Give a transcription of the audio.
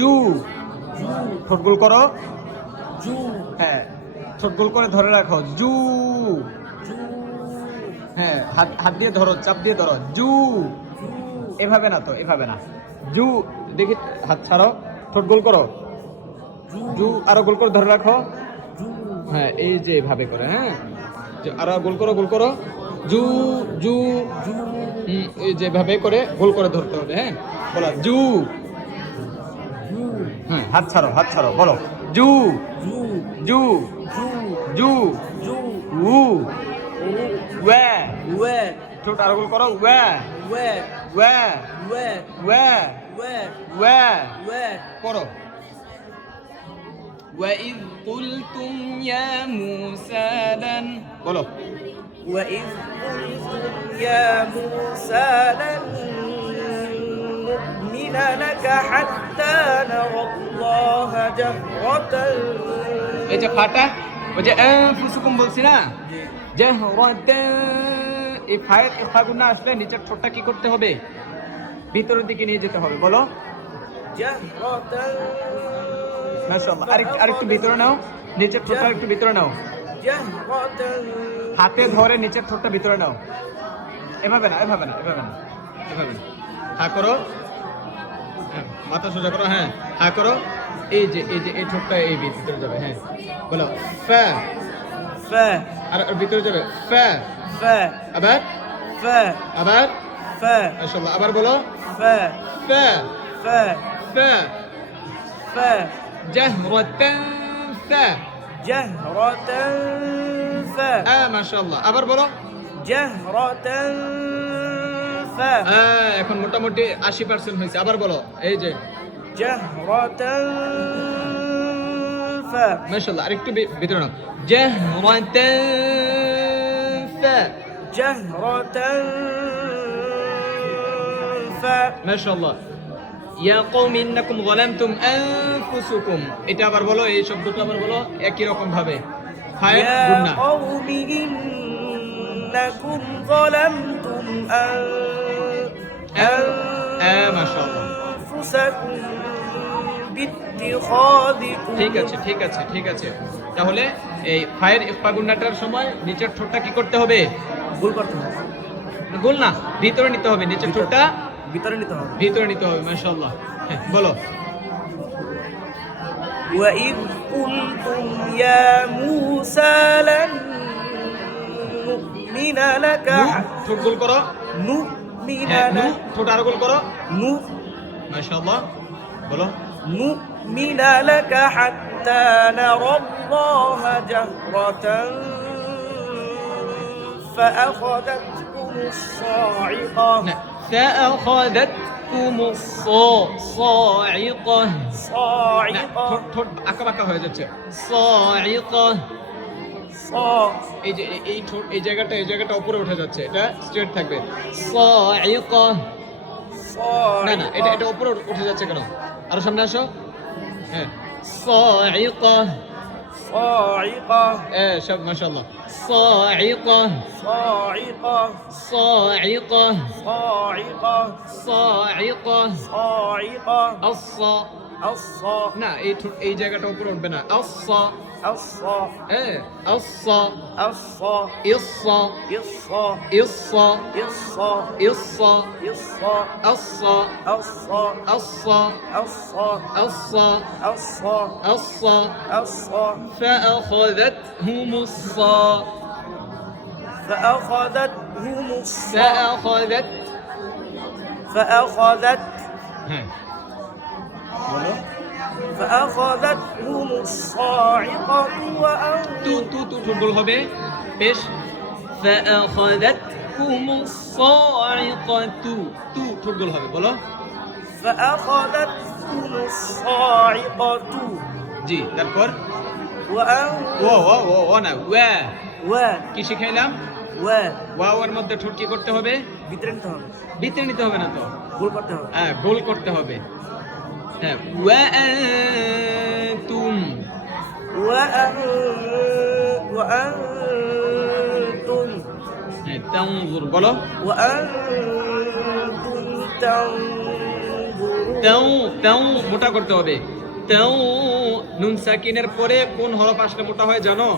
জু। জু ঠোঁট গোল করো। জু। হ্যাঁ ঠোঁট গোল করে ধরে রাখো জু। হ্যাঁ হাত হাত দিয়ে ধরো চাপ দিয়ে ধরো জু। এভাবে না তো এভাবে না। জু দেখি হাত ছাড়ো ঠোঁট গোল করো। জু। আরও গোল করে ধরে রাখো। হ্যাঁ এই যে এভাবে করে হ্যাঁ। যে আরও গোল করো গোল করো। জু জু। জু। এই যে এভাবে করে গোল করে ধরতে হবে হ্যাঁ। বলো জু। হাত ছাড়ো হাত ছাড়ো বলো জু জু জু জু জু জু উ ও ওয়ে ওয়ে ঠোঁট আরো গোল করো ওয়ে ওয়ে ওয়ে ওয়ে ওয়ে ওয়ে ওয়ে ওয়ে করো وإذ قلتم يا موسى لن বলো وإذ قلتم يا موسى لن نؤمن لك حتى نرى الله جهرة এই যে ফাটা ওই যে ফুসুকুম বলছি না যে হরাতে এই ফায়ের ইফাগুন না আসলে নিচের ঠোঁটটা কি করতে হবে ভিতরের দিকে নিয়ে যেতে হবে বলো جهرة মাশাআল্লাহ আরেক আরেকটু ভিতরে নাও নিচের ঠোঁটটা একটু ভিতরে নাও جهرة হাতে ধরে নিচের ঠোঁটটা ভিতরে নাও এভাবে না এভাবে না এভাবে না এভাবে না হা করো হ্যাঁ, মাথা সোজা করো হ্যাঁ হ্যাঁ করো এই যে এই যে এই ঠোঁটটা এই ভিতরে যাবে হ্যাঁ বলো ফ ফ আর ভিতরে যাবে ফ ফ আবার ফ আবার ফ মাশাআল্লাহ আবার বলো ফ ফ ফ ফ ফ جهرة ফ جهرة ফ আ মাশাআল্লাহ আবার বলো أبر جهرة আছে হ্যাঁ এখন মোটামুটি আশি পার্সেন্ট হয়েছে। আবার বলো এই যে। জাহরাতান ফা। মাশাআল্লাহ আরেকটু ভিতরে নাও। জাহরাতান ফা। জাহরাতান ফা। মাশাআল্লাহ। ইয়া কওম ইন্নাকুম যালামতুম আনফুসাকুম। এটা আবার বলো এই শব্দটা আবার বলো একই রকম ভাবে। ফায়াত গুনাহ ইয়া কওম ইন্নাকুম ঠিক আছে ঠিক আছে ঠিক আছে তাহলে এই ফায়ের ইফা গুন্নাটার সময় নিচের ঠোঁটটা কি করতে হবে ভুল করতে হবে গোল না ভিতরে নিতে হবে নিচের ঠোঁটটা ভিতরে নিতে হবে ভিতরে নিতে হবে মাশাআল্লাহ হ্যাঁ বলো وإذ قلتم يا موسى لن نؤمن لك নু, ঠোঁট গোল করো نؤمن হ্যাঁ, নু, لك ঠোঁট আরো গোল করো نؤ- মাশাআল্লাহ বলো نؤمن لك حتى نرى الله جهرة فأخذتكم الصاعقة না فأخذتكم الصا- صاعقة না, صاعقة ঠোঁট ঠোঁট আঁকা বাঁকা হয়ে যাচ্ছে صاعقة صا এই যে এই- এই ঠোঁট এই জায়গাটা এই জায়গাটা উপরে উঠে যাচ্ছে এটা স্ট্রেট থাকবে صاعقة না না এটা صاعقة এটা উপরে উঠে যাচ্ছে কেন আরো সামনে আসো হ্যাঁ صاعقة صاعقة হ্যাঁ সব মাশাআল্লাহ صاعقة صاعقة صاعقة صاعقة صاعقة صاعقة الصا الصا না এই ঠোঁট এই জায়গাটা উপরে উঠবে না الصا الصا إيه الصا الصا الصا الصا الصا الصا الصا الصا الصا الصا الصا الصا الصا الصا الصا الصا فأخذتهم الصا فأخذتهم الصا فأخذت فأخذت তু وأنتم তু তু ফুটবল হবে পেশ فأخذتهم الصاعقة তু ফুটবল হবে বলো فأخذتهم الصاعقة জি তারপর وأنتم ও ও ও ও না ওয়া و কি শিখাইলাম و ওয়াও এর মধ্যে ঠোঁট কি করতে হবে ভিতরে নিতে হবে ভিতরে নিতে হবে না তো ভুল করতে হবে হ্যাঁ গোল করতে হবে হ্যাঁ وأنتم وأن وأنتم হ্যাঁ তানজুর বলো وأنتم تنظرون তেও তেও মোটা করতে হবে তেও নুন সাকিনের পরে কোন হরফ আসলে মোটা হয় জানো